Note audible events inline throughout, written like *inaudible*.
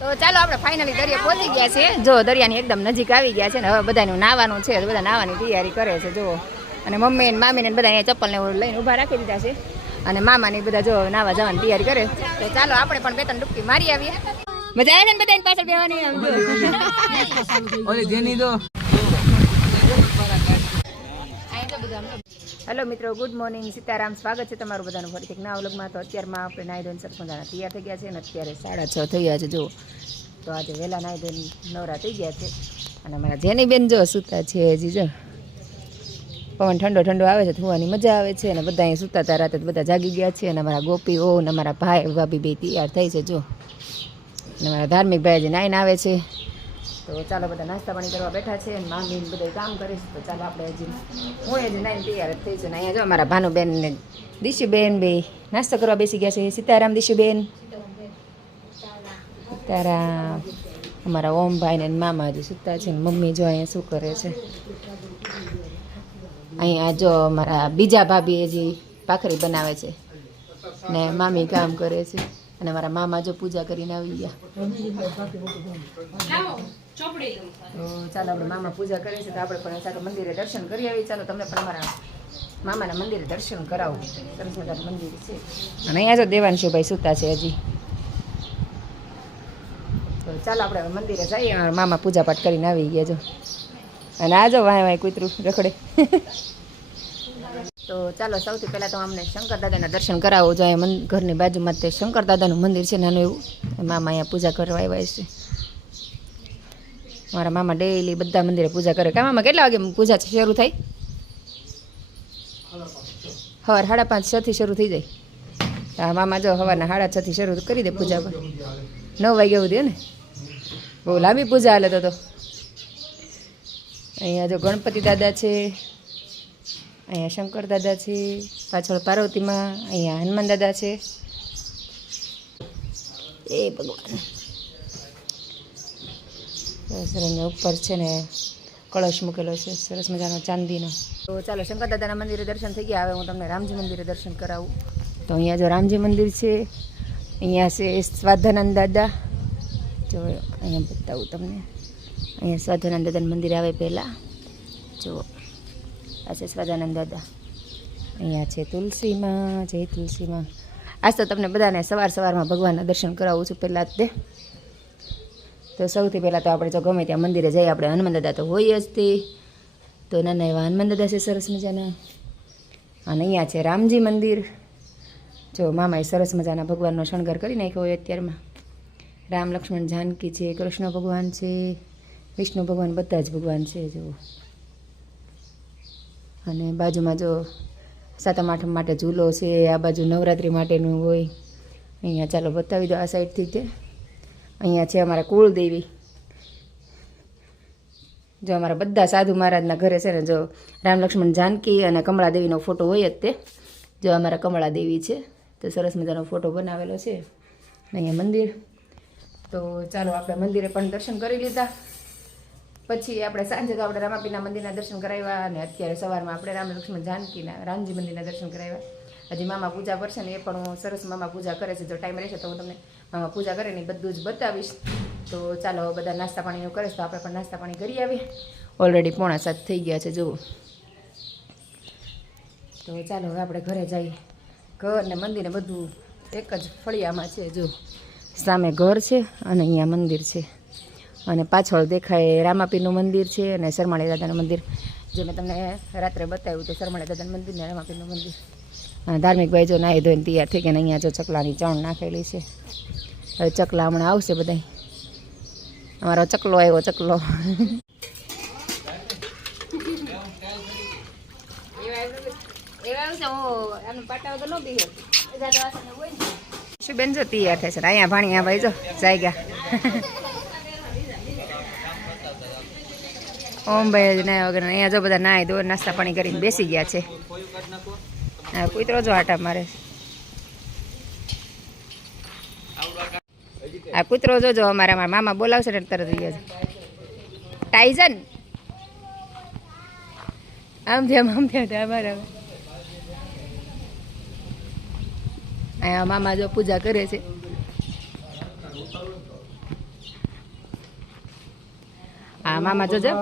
તો ચાલો આપણે ફાઇનલી દરિયા પહોંચી ગયા છે જો દરિયાની એકદમ નજીક આવી ગયા છે ને હવે બધાનું નાવાનું છે તો બધા નાવાની તૈયારી કરે છે જો અને મમ્મી ને મામી ને બધા ચપ્પલ ને લઈને ઊભા રાખી દીધા છે. અને મામા ને બધા જો નાવા જવાની તૈયારી કરે. તો ચાલો આપણે પણ બે ત્રણ ડૂબકી મારી આવીએ. મજા આવે ને બધાની પાછળ બેવાની જેની દો હેલો મિત્રો, ગુડ મોર્નિંગ. સીતારામ, સ્વાગત છે તમારું બધાનું ફરીથી એક નવા વ્લોગમાં. તો અત્યારમાં આપણે નાઈ ધોઈને સરસ તૈયાર થઈ ગયા છે અને અત્યારે સાડા છ થઈ ગયા છે જો તો આજે વહેલા નાઈ ધોઈને નવરા થઈ ગયા છે. અને અમારા જેની બેન જો સૂતા છે હજી, જો. પવન ઠંડો ઠંડો આવે છે થવાની મજા આવે છે અને બધા અહીં સૂતા હતા, રાતે બધા જાગી ગયા છે અને અમારા ગોપીઓ અને અમારા ભાઈ, ભાભી બે તૈયાર થઈ છે જો અને અમારા ધાર્મિક ભાઈ જે નાઈને આવે છે તો ચાલો બધા નાસ્તા પાણી કરવા બેઠા છે અને મામી બધા કામ કરીશ તો ચાલો આપણે હજી હું હજી નાઈને તૈયાર જ થઈ છે ને અહીંયા જો અમારા ભાનુબેન ને દિશુબેન બે નાસ્તો કરવા બેસી ગયા છે. સીતારામ દિશુબેન, સીતારામ, અમારા ઓમભાઈ ને મામા હજી સૂતા છે ને મમ્મી જો અહીંયા શું કરે છે. અહીંયા જો અમારા બીજા ભાભી હજી ભાખરી બનાવે છે ને મામી કામ કરે છે. અને મારા મામા જો પૂજા કરીને આવી ગયા. ચાલો, આપણે મામા પૂજા કરીએ છીએ તો આપણે પણ સાથે મંદિરે દર્શન કરી આવીએ. ચાલો, તમને પણ અમારા મામાના મંદિરે દર્શન કરાવું. સરસ મંદિર છે. અને અહીંયા જો દેવાંશુભાઈ સૂતા છે હજી. તો ચાલો, આપણે મંદિરે જઈએ મામા પૂજા પાઠ કરીને આવી ગયા જો. અને આ જો વાય વાય કૂતરું રખડે. તો ચાલો, સૌથી પહેલાં તો અમને શંકર દાદાના દર્શન કરાવવું જોઈએ ઘરની બાજુમાં તે શંકર દાદાનું મંદિર છે નાનું એવું. મામા અહીંયા પૂજા કરવા આવ્યા છે મારા મામા ડેઈલી બધા મંદિરે પૂજા કરે. કા મામા કેટલા વાગે પૂજા શરૂ થાય? સવાર સાડા પાંચ છથી શરૂ થઈ જાય. હા મામા જો સવારના સાડા છથી શરૂ કરી દે પૂજા પર. નવ વાગ્યા સુધી ને? બહુ લાંબી પૂજા હાલે તો. અહીંયા જો ગણપતિ દાદા છે, અહીંયા શંકર દાદા છે, પાછળ પાર્વતીમાં, અહીંયા હનુમાન દાદા છે. એ ભગવાન. સરસ ઉપર છે ને કળશ મૂકેલો છે. સરસ મજાનો ચાંદીનો. તો ચાલો, શંકર દાદાના મંદિરે દર્શન થઈ ગયા. હવે હું તમને રામજી મંદિરે દર્શન કરાવું. તો અહીંયા જો રામજી મંદિર છે, અહીંયા છે સ્વાધાનંદ દાદા. જો અહીંયા બતાવું તમને. અહીંયા સ્વાધાનંદ દાદાનું મંદિર આવે પહેલાં. જો, આ છે સ્વાધાનંદ દાદા. અહીંયા છે તુલસીમાં, જય તુલસીમાં. આજ તો તમને બધાને સવાર સવારમાં ભગવાનના દર્શન કરાવું છું પહેલાં જ તે. તો સૌથી પહેલાં તો આપણે જો ગમે ત્યાં મંદિરે જઈએ, આપણે હનુમાન દાદા તો હોય જ તે. તો નાના એવા હનુમાન દાદા છે સરસ મજાના. અને અહીંયા છે રામજી મંદિર. જો મામાએ સરસ મજાના ભગવાનનો શણગાર કરી નાખ્યો હોય અત્યારમાં. રામ લક્ષ્મણ જાનકી છે, કૃષ્ણ ભગવાન છે, વિષ્ણુ ભગવાન બધા જ ભગવાન છે જો અને બાજુમાં જો સાતમ આઠમ માટે ઝૂલો છે, આ બાજુ નવરાત્રિ માટેનું હોય. અહીંયા ચાલો બતાવી દો આ સાઈડથી તે અહીંયા છે અમારા કુળદેવી. જો અમારા બધા સાધુ મહારાજના ઘરે છે ને જો રામ લક્ષ્મણ જાનકી અને કમળા દેવીનો ફોટો હોય જ તે. જો અમારા કમળા દેવી છે, તો સરસ મજાનો ફોટો બનાવેલો છે. અહીંયા મંદિર. તો ચાલો આપણે મંદિરે પણ દર્શન કરી લીધા. પછી આપણે સાંજે તો આપણે રામાપીના મંદિરના દર્શન કરાવ્યા અને અત્યારે સવારમાં આપણે રામ લક્ષ્મણ જાનકીના, રામજી મંદિરના દર્શન કરાવ્યા. હજી મામા પૂજા કરશે ને એ પણ હું સરસ મામા પૂજા કરે છે. જો ટાઈમ રહેશે તો હું તમને પૂજા કરે ને બધું જ બતાવીશ. તો ચાલો બધા નાસ્તા પાણીનું કરીશ તો આપણે પણ નાસ્તા પાણી કરી આવીએ. ઓલરેડી પોણા સાત થઈ ગયા છે, જુઓ. તો ચાલો હવે આપણે ઘરે જઈએ. ઘર ને મંદિર ને બધું એક જ ફળિયામાં છે જો સામે ઘર છે અને અહીંયા મંદિર છે. અને પાછળ દેખાય રામાપીરનું મંદિર છે અને શરમાળી દાદાનું મંદિર. જે મેં તમને રાત્રે બતાવ્યું તે શરમાળી દાદાનું મંદિર ને રામાપીરનું મંદિર. ધાર્મિક ભાઈ જો નાહી ધોઈને તૈયાર થઈ ગયા અહીંયા જો ચકલાની ચણ નાખેલી છે. હવે ચકલા હમણાં આવશે બધા અમારો ચકલો આવ્યો, ચકલો. શું બેન જો તૈયાર થશે અહીંયા ભાણિયા ભાઈ જો જાયગા ઓમ ભાઈ જ અહીંયા જો બધા નાય દો નાસ્તા પાણી કરીને બેસી ગયા છે. હા, કૂતરો જો આટા મારે. આ કૂતરો જોજો અમારા મારા મામા બોલાવશે ને તરત રહી છે ટાઈઝન! આમ જેમ, આમ થયા અમારા અહીંયા મામા જો પૂજા કરે છે. હા, મામા જોજો.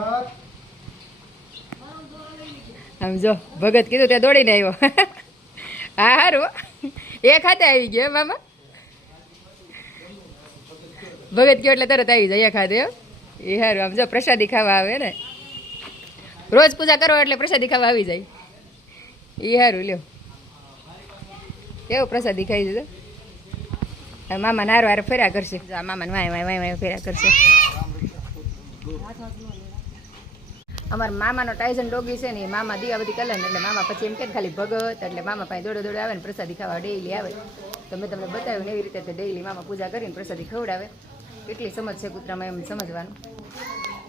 આમ જો, ભગત કીધું ત્યાં દોડીને આવ્યો. હા, હારું. એ ખાતે આવી ગયો, મામા. ભગત ગયો એટલે તરત આવી જાય એ ખાતે. એ સારું આમ જો પ્રસાદી ખાવા આવે ને. રોજ પૂજા કરો એટલે પ્રસાદી ખાવા આવી જાય. એ સારું લ્યો. કેવું પ્રસાદી ખાઈ હવે મામા નાર વાર ફેર્યા કરશે મામાને વાય વાય વાય વાય ફેર્યા કરશે. અમારા મામાનો ટાઈઝન ડોગી છે ને એ મામા દીવાબત્તી કરે ને એટલે મામા પછી એમ કે ખાલી ભગત, એટલે મામા પાસે દોડે દોડે આવે ને પ્રસાદી ખાવા ડેઈલી આવે. તો મેં તમને બતાવ્યું એવી રીતે ડેઈલી મામા પૂજા કરીને પ્રસાદી ખવડાવે. કેટલી સમજ છે કૂતરામાં એમ સમજવાનું.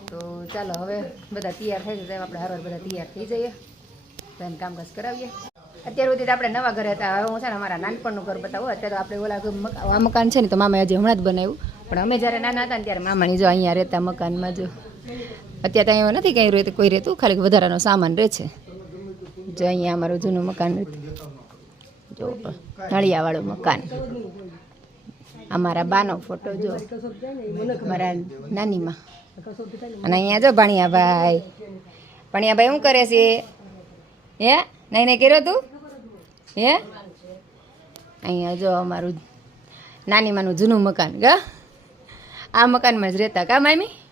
તો ચાલો હવે બધા તૈયાર થઈ જશે આપણે હરવાર બધા તૈયાર થઈ જઈએ. તો એમ કામકાજ કરાવીએ. અત્યાર સુધી આપણે નવા ઘરે હતા. હવે હું છે ને અમારા નાનપણનું ઘર બતાવું. અત્યારે તો આપણે ઓલા આ મકાન છે ને તો મામાએ હજી હમણાં જ બનાવ્યું. પણ અમે જ્યારે નાના હતા ને ત્યારે મામાની જો અહીંયા રહેતા મકાનમાં જો. અત્યારે ત્યાં નથી કંઈ રહેતું કોઈ રહેતું, ખાલી વધારાનો સામાન રહે છે. જો અહીંયા અમારું જૂનું મકાન રહેતું જો, નળિયાવાળું મકાન. અમારા બાનો ફોટો જો, મારા નાનીમાં. અને અહીંયા જો ભાણિયાભાઈ. ભાણિયાભાઈ શું કરે છે? હે? નહીં નહીં કર્યો તું? હે? અહીંયા જો અમારું નાનીમાનું જૂનું મકાન, ગા. આ મકાનમાં જ રહેતા કા, મામી?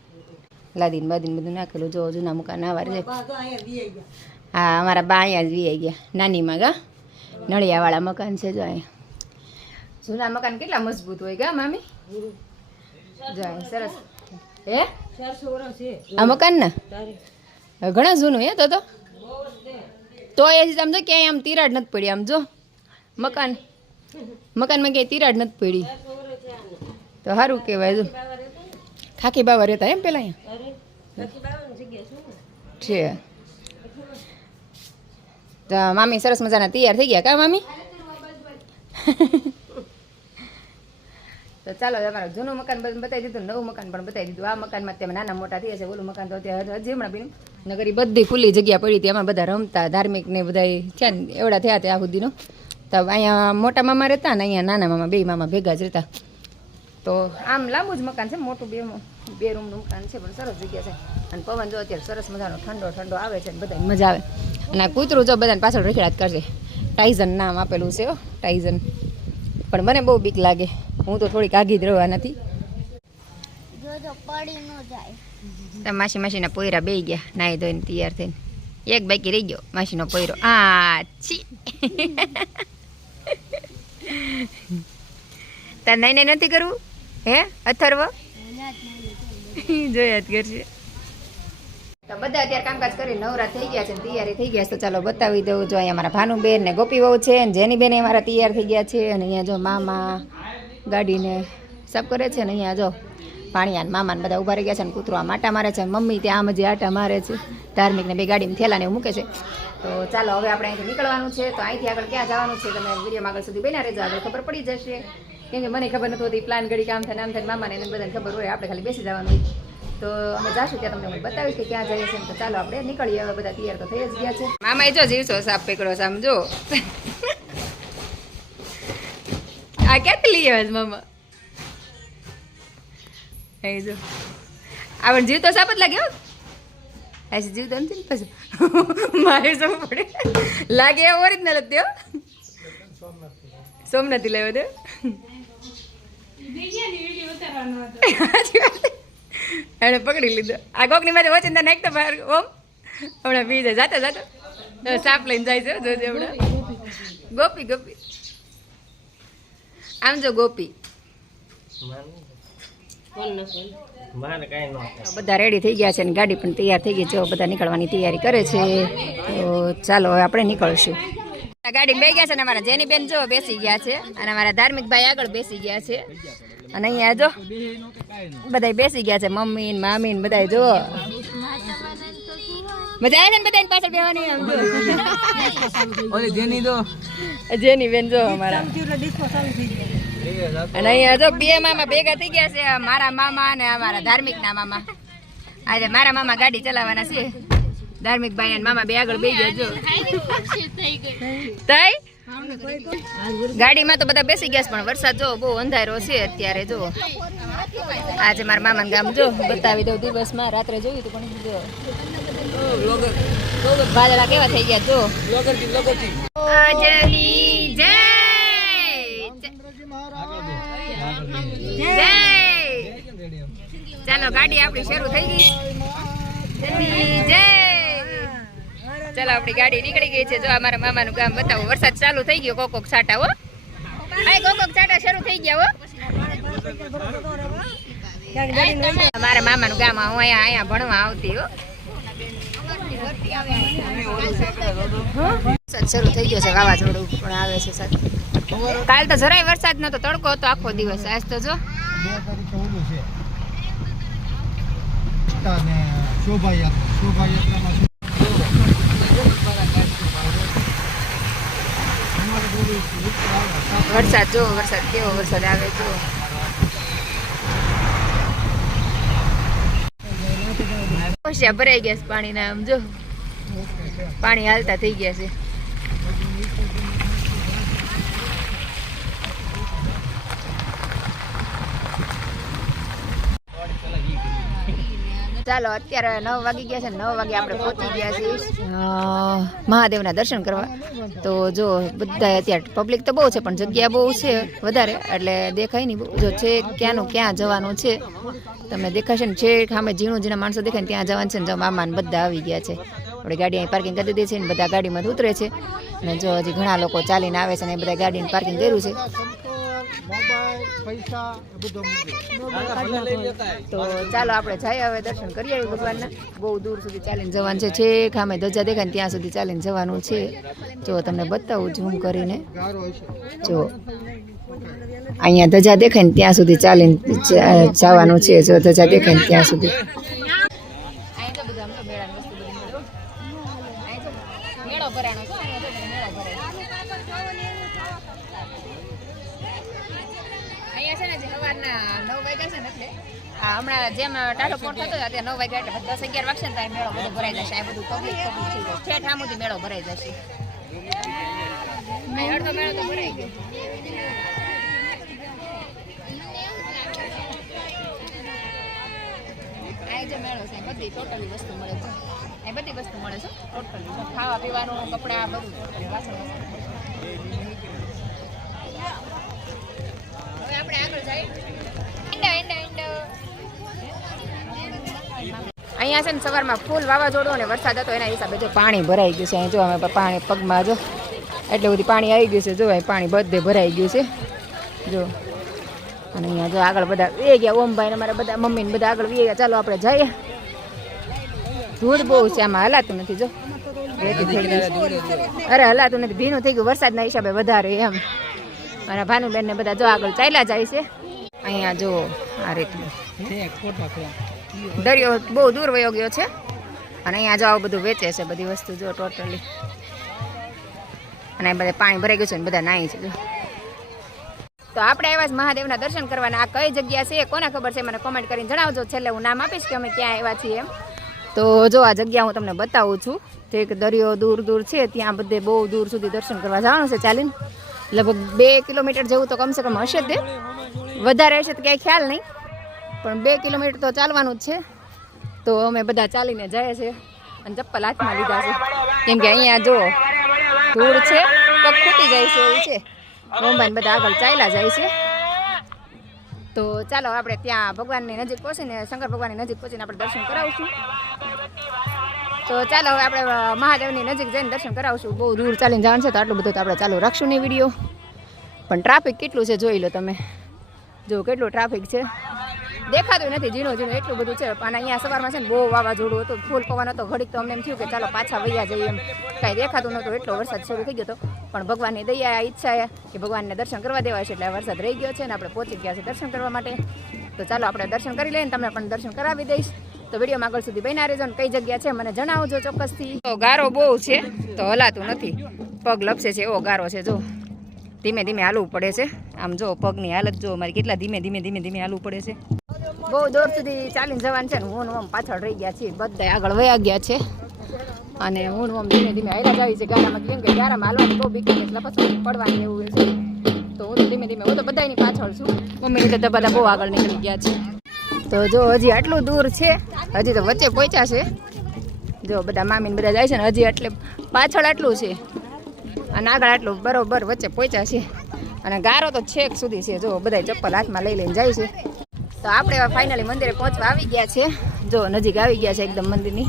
લાદીને બાદીને બધું નાખેલું જો જૂના મકાન આવા વારે હા અમારા બા અહીંયા જ વી ગયા. નાનીમાં ગા. નળિયાવાળા મકાન છે જો અહીંયા. જૂના મકાન કેટલા મજબૂત હોય ગા મામી? જો સરસ. હે? આ મકાન ને ઘણા જૂનું હે તો તો? તો એ સમજો ક્યાંય આમ તિરાડ નથી પડી આમ જો. મકાન. મકાનમાં ક્યાંય તિરાડ નથી પડી. તો સારું કહેવાય જો. ખાખી બાવા રહેતા એમ પેલા અહીંયા? છે તો મામી સરસ મજાના તૈયાર થઈ ગયા કા મામી? તો ચાલો અમારું જૂનું મકાન બધું બતાવી દીધું નવું મકાન પણ બતાવી દીધું. આ મકાનમાં તેમાં નાના મોટા થયા છે ઓલું મકાન તો અત્યારે હજી હમણાં બીનું નગરી બધી ખુલ્લી જગ્યા પડી હતી એમાં બધા રમતા ધાર્મિક ને બધા છે ને એવડા થયા ત્યાં સુધીનો. તો અહીંયા મોટા મામા રહેતા ને અહીંયા નાના મામા બે મામા ભેગા જ રહેતા. તો આમ લાંબુ જ મકાન છે મોટું બે બે રૂમનું મકાન છે પણ સરસ જગ્યા છે. અને પવન જો અત્યારે સરસ મજાનો ઠંડો ઠંડો આવે છે ને બધાને મજા આવે. અને આ કૂતરું જો બધાને પાછળ રખડાત કરશે. ટાઈઝન નામ આપેલું છે ટાઈઝન. પણ મને બહુ બીક લાગે. હું તો થોડીક આગી જ રહેવા નથી. માસી માસીના પોયરા બે ગયા નાહી ધોઈને તૈયાર થઈને. એક બાકી રહી ગયો માસીનો પોયરો. આ છી. તાર નાઈ નાઈ નથી કરવું? હે? અથર્વ? જોયા જ કરશે તો બધા અત્યારે કામકાજ કરી નવરા થઈ ગયા છે તૈયારી થઈ ગયા છે, તો ચાલો બતાવી દઉં. જો અહીંયા મારા ભાનુબેન ને ગોપી વહુ છે ને જેની બેન અમારા તૈયાર થઈ ગયા છે અને અહીંયા જો મામા ગાડીને સબ કરે છે ને અહીંયા જો પાણીયાન મામાને બધા ઊભા રહી ગયા છે ને કૂતરો આમ આટા મારે છે મમ્મી ત્યાં આમ જે આટા મારે છે. ધાર્મિકને બે ગાડીમાં થેલાને મૂકે છે. તો ચાલો હવે આપણે અહીંથી નીકળવાનું છે. તો અહીંથી આગળ ક્યાં જવાનું છે તમે વિડીયોમાં આગળ સુધી બન્યા રહેજો. આગળ ખબર પડી જશે. કેમ કે મને ખબર નહોતી પ્લાન ઘડી કામ થાય નામ થાય મામાને એને બધાને ખબર હોય આપણે ખાલી બેસી જવાનું તો અમે જાશું ત્યાં તમને હું બતાવીશ કે ક્યાં જઈએ છીએ તો ચાલો આપણે નીકળીએ હવે બધા તૈયાર તો થઈ જ ગયા છે. મામા જો જીવશો સાપ પકડો સમજો આ ક્યાંથી લઈ આવે મામા? એ જો. આપણે જીવ તો સાપ જ લાગ્યો આજે જીવ તો નથી પાછું. મારે જવું પડે? લાગે એવો ઓરિજિનલ જ તેઓ સોમનાથી લાવ્યો તે? એણે પકડી લીધો. આ કોકની માથે વચન નાખતો બહાર ઓમ. હમણાં પી જાય જાતો જાતો. સાપ લઈને જાય છે જોજે હમણાં. ગોપી ગોપી. આમ જો ગોપી. બધા રેડી થઈ ગયા છે ને ગાડી પણ તૈયાર થઈ ગઈ છે. બધા નીકળવાની તૈયારી કરે છે. તો ચાલો હવે આપણે નીકળશું. ગાડી બે ગયા છે અને અમારા જેની બેન જો બેસી ગયા છે અને અમારા ધાર્મિક ભાઈ આગળ બેસી ગયા છે. અને અહીંયા જો બધા બેસી ગયા છે મમ્મી ને મામી ને બધા જો. મજા આવે છે ને બધાની પાછળ બેવાની આમ જેની જો. જેની બેન જો અમારા. અને અહીંયા જો બે મામા ભેગા થઈ ગયા છે મારા મામા અને અમારા ધાર્મિક ના મામા. આજે મારા મામા ગાડી ચલાવવાના છે. ધાર્મિક ભાઈ મામા બે આગળ બે જજો તઈ? ગાડીમાં તો બધા બેસી ગયા પણ વરસાદ જો બહુ અંધારો છે અત્યારે, જો. આજે મારા મામાનું ગામ જો બતાવી દઉં દિવસમાં. રાત્રે જોયું હતું પણ જો. વાદળા કેવા થઈ ગયા, જો. ચાલો, ગાડી આપણી શરૂ થઈ ગઈ. જય! ચાલો, આપણી ગાડી નીકળી ગઈ છે. જો અમારા મારા મામાનું ગામ બતાવો. વરસાદ ચાલુ થઈ ગયો કોકોક છાટા હો. આય કોકોક કોક છાંટા શરૂ થઈ ગયા, હો. મારા મામાનું ગામ હું અહીંયા અહીંયા ભણવા આવતી, હો. વરસાદ શરૂ થઈ ગયો છે વાવાઝોડું પણ આવે છે સાથ કાલ તો જરાય વરસાદ નતો, તડકો હતો આખો દિવસ. આજ તો જો. શોભાયાત્રામાં શું અમારે થોડું ઉપર આવે. વરસાદ જો, વરસાદ કેવો વરસાદ આવે જો. ભરાઈ ગયા છે પાણીના, આમ જો. પાણી હાલતા થઈ ગયા છે. ચાલો અત્યારે નવ વાગી ગયા છે નવ વાગે આપણે પહોંચી ગયા છીએ. મહાદેવના દર્શન કરવા. તો જો બધા અત્યારે પબ્લિક તો બહુ છે પણ જગ્યા બહુ છે વધારે એટલે દેખાય નહીં જો છે ક્યાંનું ક્યાં જવાનું છે તમને દેખાશે ને છે સામે ઝીણું ઝીણા માણસો દેખાય ને ત્યાં જવાનું છે ને જો મામાને બધા આવી ગયા છે. આપણે ગાડી અહીં પાર્કિંગ કરી દીધી છે ને બધા ગાડીમાં ઉતરે છે. અને જો હજી ઘણા લોકો ચાલીને આવે છે ને એ બધા ગાડીને પાર્કિંગ કર્યું છે. મોબાઈલ પૈસા બધું તો ચાલો આપણે જઈએ હવે દર્શન કરી આવીએ ભગવાનના. બહુ દૂર સુધી ચાલીને જવાનું છે છેક સામે ધજા દેખાય ત્યાં સુધી ચાલીને જવાનું છે. જો તમને બતાવું ઝૂમ કરીને. જો અહીંયા ધજા દેખાય ને ત્યાં સુધી ચાલીને જવાનું છે. જો ધજા દેખાય ને ત્યાં સુધી. મેળો ભરાણો છે. અહીંયા છે ને જે સવારના નવ વાગ્યા છે ને એટલે. હમણાં જેમ ટાટો પોટ થતો ત્યાં નવ વાગ્યા એટલે અગિયાર વાગશે ત્યાં મેળો બધો ભરાઈ જશે. આ બધું પબ્લિક પબ્લિક થઈ જશે મેળો ભરાઈ મેળો તો ભરાઈ ગયો. જે મેળો છે, બધી ટોટલી વસ્તુ મળે છે. અહીં બધી વસ્તુ મળે છે. ટોટલી ખાવા પીવાનું કપડાં, બધું. વાસણ વાસણ. હવે અહીંયા છે ને સવારમાં ફૂલ વાવાઝોડું અને વરસાદ હતો, એના હિસાબે જો પાણી ભરાઈ ગયું છે. અહીં જો અમે પાણી પગમાં જો એટલે બધી પાણી આવી ગયું છે. જો અહીં પાણી બધે ભરાઈ ગયું છે. જો. અને અહીંયા જો આગળ બધા વે ગયા. ઓમભાઈ ને મારા બધા મમ્મી ને બધા આગળ વે ગયા. ચાલો આપણે જઈએ. ધૂળ બહુ છે. આમાં હલાતું નથી, જો. અરે, હલાતું નથી. ભીનું થઈ ગયું. વરસાદના હિસાબે વધારે એમ. મારા ભાનુબેન ને બધા જો આગળ ચાલ્યા જાય છે. અહીંયા જો આ રીતનું. દરિયો બહુ દૂર વયો ગયો છે. અને અહીંયા જો આવું બધું વેચે છે બધી વસ્તુ જો ટોટલી અને બધા પાણી ભરાઈ ગયું છે ને બધા નાહી છે તો આપણે આવ્યા છે મહાદેવના દર્શન કરવાના. આ કઈ જગ્યા છે કોને ખબર છે મને કોમેન્ટ કરીને જણાવજો. છેલ્લે હું નામ આપીશ કે અમે ક્યાં આવ્યા છીએ એમ. તો જો આ જગ્યા હું તમને બતાવું છું. તો એક દરિયો દૂર દૂર છે. ત્યાં બધે બહુ દૂર સુધી દર્શન કરવા જવાનું છે. ચાલીને લગભગ બે કિલોમીટર જેવું તો કમસે કમ હશે તે. વધારે હશે તો ક્યાંય ખ્યાલ નહીં. પણ બે કિલોમીટર તો ચાલવાનું જ છે. તો અમે બધા ચાલીને જઈએ છીએ અને ચપ્પલ હાથમાં લીધા છે. કેમ કે અહીંયા જો ધૂળ છે, પગ ખૂટી જાય છે એવું છે. મુંબઈ બધા આગળ ચાલ્યા જાય છે. તો ચાલો આપણે ત્યાં ભગવાનની નજીક પહોંચીને, શંકર ભગવાનની નજીક પહોંચીને આપણે દર્શન કરાવશું. તો ચાલો હવે આપણે મહાદેવની નજીક જઈને દર્શન કરાવશું. બહુ દૂર ચાલીને જવાનું છે તો આટલું બધું તો આપણે ચાલુ રાખશું નહીં વીડિયો. પણ ટ્રાફિક કેટલું છે જોઈ લો તમે. જો કેટલું ટ્રાફિક છે. દેખાતું નથી ઝીણું ઝીણું, એટલું બધું છે. અને અહીંયા સવારમાં છે ને બહુ વાવાઝોડું હતું. ફૂલ પવન હતો. ઘડીક તો અમને એમ થયું કે ચાલો પાછા વૈયા જઈએ એમ. કાંઈ દેખાતું નહોતું. એટલો વરસાદ શરૂ થઈ ગયો હતો. પણ ભગવાનની દયા, ઈચ્છા કે ભગવાનને દર્શન કરવા દેવાય છે એટલે વરસાદ રહી ગયો છે ને આપણે પહોંચી ગયા છે દર્શન કરવા માટે. તો ચાલો આપણે દર્શન કરી લઈએ ને તમને પણ દર્શન કરાવી દઈશ. તો વિડીયોમાં આગળ સુધી બન્યા રહેજો કઈ જગ્યા છે મને જણાવજો ચોક્કસથી. તો ગારો બહુ છે તો હલાતું નથી. પગ લપસે છે એવો ગારો છે જો. ધીમે ધીમે હાલવું પડે છે. આમ જો પગની હાલત જો મારી કેટલા ધીમે ધીમે ધીમે ધીમે હાલવું પડે છે. બહુ દૂર સુધી ચાલીને જવાનું છે ને હું ઓમ પાછળ રહી ગયા છીએ. બધા આગળ વયા ગયા છે. અને હું ને ધીમે ધીમે હાલ્યા જ આવી છે. ગારામાં કેમ કે ગારામાં હાલવાની બહુ બીક એટલે પછી પડવાની એવું છે. તો હું તો ધીમે ધીમે હું તો બધાની પાછળ છું. મમ્મી તો બધા બહુ આગળ નીકળી ગયા છે. તો જો હજી આટલું દૂર છે, હજી તો વચ્ચે પહોંચ્યા છે. જો બધા મામીને બધા જાય છે ને, હજી એટલે પાછળ આટલું છે. અને આગળ આટલું બરોબર વચ્ચે પહોંચ્યા છે. અને ગારો તો છેક સુધી છે, જો બધા ચપ્પલ હાથમાં લઈ લઈને જાય છે. તો આપણે ફાઇનલી મંદિરે પહોંચવા આવી ગયા છે. જો નજીક આવી ગયા છે એકદમ મંદિરની.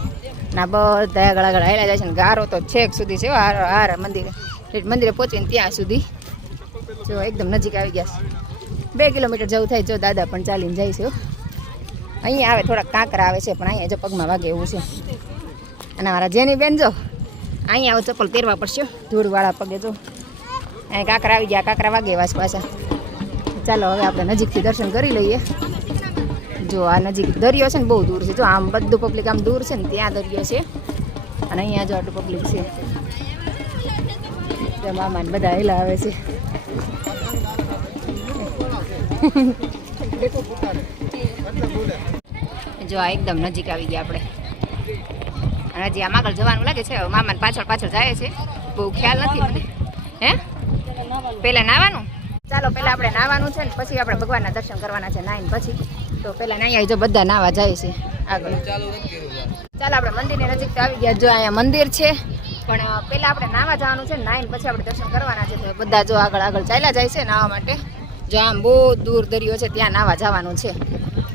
ના બધા આગળ આગળ હાલ્યા જાય છે ને, ગારો તો છેક સુધી છે હાર હાર મંદિરે. મંદિરે પહોંચીને ત્યાં સુધી. જો એકદમ નજીક આવી ગયા છે. બે કિલોમીટર જવું થાય જો દાદા પણ ચાલીને જાય છે. અહીંયા આવે, થોડાક કાંકરા આવે છે, પણ અહીંયા જો પગમાં વાગે એવું છે. અને મારા જેની બેન જો, અહીંયા આવો ચપ્પલ પહેરવા પડશે ધૂળવાળા પગે જો. અહીંયા કાંકરા આવી ગયા, કાંકરા વાગે વાસ પાછા. ચાલો, હવે આપણે નજીકથી દર્શન કરી લઈએ. જો, આ નજીક દરિયો છે ને, બહુ દૂર છે. જો, આમ બધું પબ્લિક આમ દૂર છે ને, ત્યાં દરિયો છે. અને અહીંયા જો આટલું પબ્લિક છે. જો મામા ને બધા હેલા આવે છે. જો આ એકદમ નજીક આવી ગયા આપણે. હજી આમ આગળ જવાનું લાગે છે. મામાને પાછળ પાછળ જાય છે. બહુ ખ્યાલ નથી મને. હે? પહેલાં નાવાનું? ચાલો, પહેલાં આપણે નાવાનું છે ને પછી આપણે ભગવાનના દર્શન કરવાના છે નાઈને પછી. તો પહેલાં આવી જો બધા નાવા જાય છે. આગળ. ચાલો, આપણે મંદિરની નજીક આવી ગયા. જો અહીંયા મંદિર છે. પણ પહેલાં આપણે નાવા જવાનું છે નાઈને પછી આપણે દર્શન કરવાના છે. તો બધા જો આગળ આગળ ચાલ્યા જાય છે નાવા માટે. જો આમ બહુ દૂર દરિયો છે, ત્યાં નાવા જવાનું છે.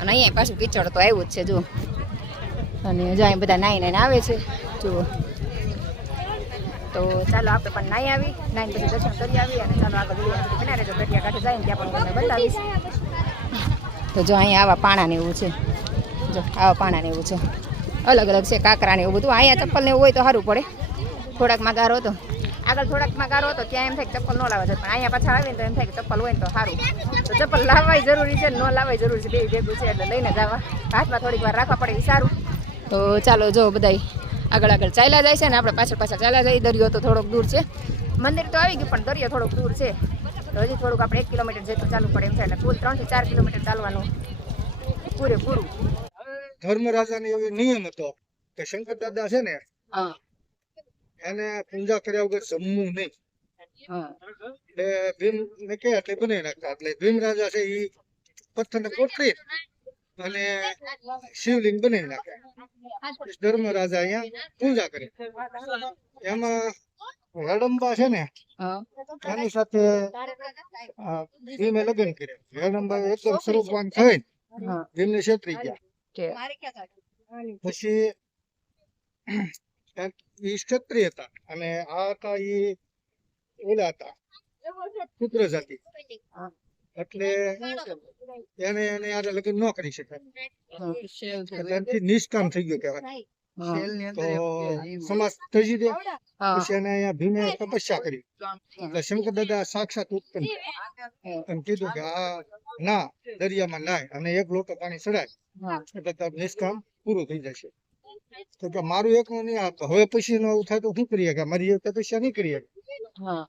અને અહીંયા પાછું કિચડ તો આવ્યું જ છે જો અને જો અહીં બધા નાઈ નાઈને આવે છે, જુઓ. તો ચાલો આપણે પણ નાઈ આવી, નાઈને પછી દર્શન કરી આવી અને ચાલો આગળ બના રહેજો દરિયા કાંઠે જાય ને ત્યાં પણ બતાવીશ. તો જો અહીંયા આવા પાણા ને એવું છે. જો આવા પાણા ને એવું છે. અલગ અલગ છે, કાંકરા ને એવું બધું. અહીંયા ચપ્પલ એવું હોય તો સારું પડે. થોડાકમાં ગારો હતો આગળ થોડાકમાં ગારો હતો ત્યાં એમ થાય કે ચપ્પલ ન લાવવા જોઈએ. પણ અહીંયા પાછા આવીને તો એમ થાય કે ચપ્પલ હોય ને તો સારું. તો ચપ્પલ લાવવાય જરૂરી છે ન લાવવાય જરૂરી છે બે ભેગું છે એટલે લઈને જવા હાથમાં થોડીક વાર રાખવા પડે એ સારું. તો ચાલો જો બધાય આગળ આગળ ચાલ્યા જાય છે ને આપણે પાછળ પાછળ ચાલ્યા જાય. દરિયો તો થોડોક દૂર છે. મંદિર તો આવી ગયું પણ દરિયો થોડોક દૂર છે. તો હજી થોડુંક આપણે એક કિલોમીટર જેટલું ચાલવું પડે એમ છે એટલે કુલ ત્રણથી ચાર કિલોમીટર ચાલવાનું પૂરેપૂરું. ધર્મરાજાનો એવો નિયમ હતો કે શંકર દાદા છે ને હા. એને પૂજા કર્યા વગર જમવું નહીં. એટલે ભીમ ને કે એટલે બનાવી નાખતા એટલે ભીમ રાજા છે એ પથ્થરને કોટરી અને શિવલિંગ બનાવી નાખે. ધર્મ રાજા અહીંયા પૂજા કરે. એમાં હડંબા છે ને એની સાથે ભીમે લગ્ન કર્યા. હડંબા એકદમ સ્વરૂપવાન થઈને હા. ભીમને છેતરી ગયા. પછી એક ક્ષત્રિય હતા. અને આ હતા એ ઓલા હતા પુત્ર જાતિ. એટલે એને એને યારે લગ્ન ન કરી શકાય. એટલે નિષ્કામ થઈ ગયો કહેવાય. તો સમાજ દે પછી એને અહીંયા ભીમે તપસ્યા કરી. એટલે શંકર દાદા સાક્ષાત ઉત્પન્ન. કીધું કે આ ના દરિયામાં નાય. અને એક લોટો પાણી ચડાય. એટલે નિષ્કામ પૂરું થઈ જશે. તો કે મારું એક નહીં આવતો. હવે પછી નું એવું થાય તો શું કરીએ કે મારી એક તપસ્યા નહીં કરીએ.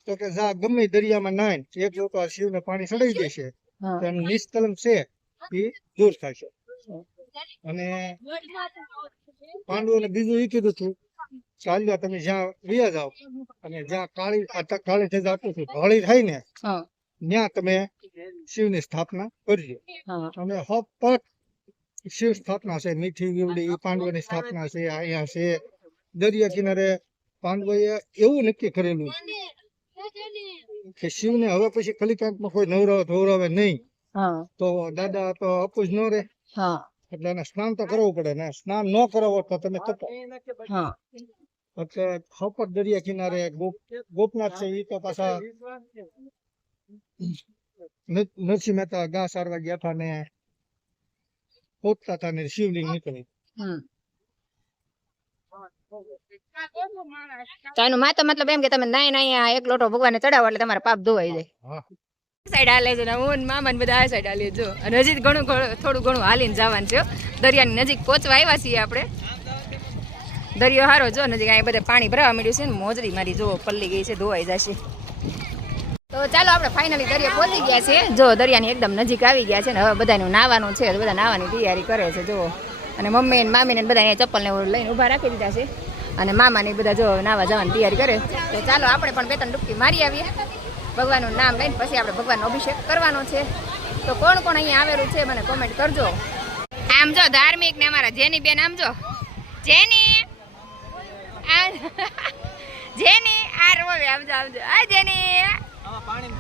તો કે જા ગમે દરિયામાં નાય એક જોતો આ શિવને પાણી ચડાવી દેશે તો નિષ્કલંક છે એ દૂર થશે અને પાંડવોને બીજું એ કીધું હતું ચાલ્યા તમે જ્યાં વ્યા જાઓ અને જ્યાં કાળી ત- કાળી થઈ જતું હતું ભળી થાય ને ત્યાં તમે શિવની સ્થાપના કરજો અને હપટ શિવ સ્થાપના છે? મીઠી ગીવડી પાંડવોની સ્થાપના છે અહીંયા છે. દરિયા કિનારે પાંડવોએ એવું નક્કી કરેલું કે શિવને હવે પછી કલિકાંતમાં કોઈ નવરાવ ધોરાવે નહીં. તો દાદા તો અપુજ ન રહે. એટલે એને સ્નાન તો કરવું પડે ને સ્નાન ન કરાવો તો તમે તપો એટલે હપટ દરિયા કિનારે ગોપ ગોપનાથ છે એ તો પાછા નરસિંહ મહેતા ગા સારવા ગયા હતા ને પોતતા હતા ને શિવલિંગ નીકળી. હમ. તો મતલબ એમ કે તમે નાઈ નાઈ આ એક લોટો ભગવાને ચડાવો એટલે તમારા પાપ ધોવાઈ જાય. હા. સાઈડ હાલે છે ને હું ને મામા ને બધા આ સાઈડ હાલીએ જો. અને હજી ઘણું ઘણું- થોડું ઘણું હાલીને જવાનું છે દરિયાની નજીક પહોંચવા આવ્યા છીએ આપણે. દરિયો હારો જો નજીક અહીંયા બધે પાણી ભરાવા મળ્યું છે ને મોજરી મારી જો પલ્લી ગઈ છે ધોવાઈ જશે. તો ચાલો આપણે ફાઇનલી દરિયા પહોંચી ગયા છે જો દરિયાની એકદમ નજીક આવી ગયા છે ને, હવે બધાનું નાવાનું છે બધા નાવાની તૈયારી કરે છે જો અને મમ્મી ને મામી ને બધા ચપ્પલ ને લઈને ઊભા રાખી દીધા છે. અને મામા ને બધા જો નાવા જવાની તૈયારી કરે. તો ચાલો આપણે પણ બે ત્રણ ડૂબકી મારી આવીએ. ભગવાનનું નામ લઈને પછી આપણે ભગવાનનો અભિષેક કરવાનો છે. તો કોણ કોણ અહીંયા આવેલું છે, મને કોમેન્ટ કરજો. આમ જો, ધાર્મિક ને અમારા જેની બેન, આમ જો. જેની *laughs* જેની આ રોવે, આમ જો આમ જો. આ જેની પાણી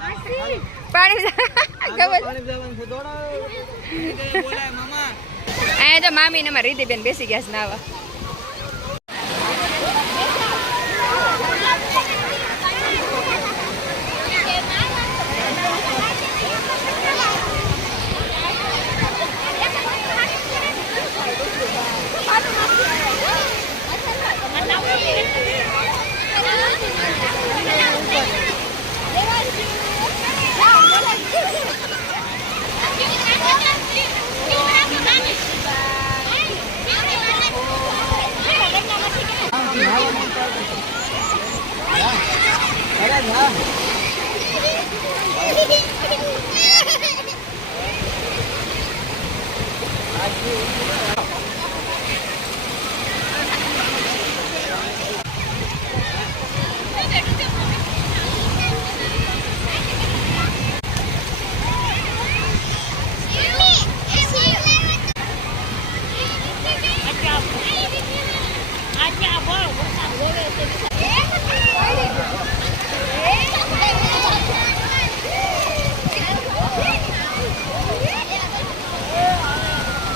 તો *laughs* મામી. ને અમારી રીતિબેન બેસી ગયા છે નાવા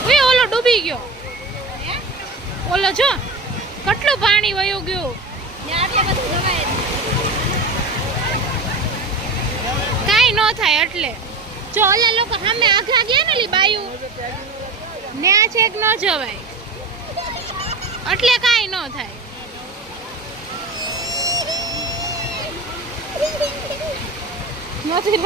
ઓય ઓલો ડૂબી ગયો ઓલો જો કેટલું પાણી વયું ગયું કાઈ ન થાય એટલે જો ઓલા લોકો સામે ને બાયું. ને આ છેક ન જવાય? એટલે કાઈ ન થાય. નથી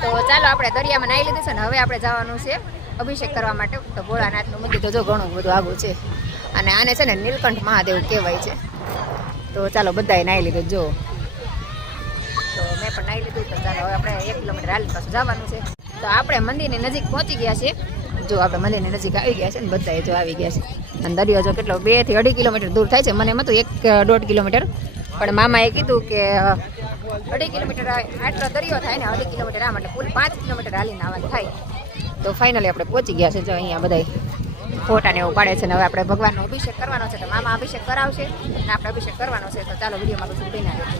તો ચાલો, આપણે દરિયામાં નાહી હવે આપણે જવાનું છે અભિષેક કરવા માટે. તો ભોળાનાથનું મંદિર તો જો ઘણું બધું આગું છે. અને આને છે ને નીલકંઠ મહાદેવ કહેવાય છે. તો ચાલો બધાએ નાહી લીધું જો તો મેં પણ નાહી લીધું, તો ચાલો હવે આપણે એક કિલોમીટર હાલી પાછું જવાનું છે. તો આપણે મંદિરની નજીક પહોંચી ગયા છીએ. જો આપણે મંદિરની નજીક આવી ગયા છે ને બધાએ જો આવી ગયા છે. અને દરિયો જો કેટલો બેથી અઢી કિલોમીટર દૂર થાય છે. મને એમ એક દોઢ કિલોમીટર. પણ મામાએ કીધું કે, અઢી કિલોમીટર આ- આટલો દરિયો થાય ને અઢી કિલોમીટર આમ એટલે કુલ પાંચ કિલોમીટર હાલીને આવવાનું થાય. તો ફાઇનલી આપણે પહોંચી ગયા છે જો અહીંયા બધા ફોટા ને એવું પાડે છે ને હવે આપણે ભગવાનનો અભિષેક કરવાનો છે તો મામા અભિષેક કરાવશે અને આપણે અભિષેક કરવાનો છે તો ચાલો વિડીયોમાં બધું બનાવીએ.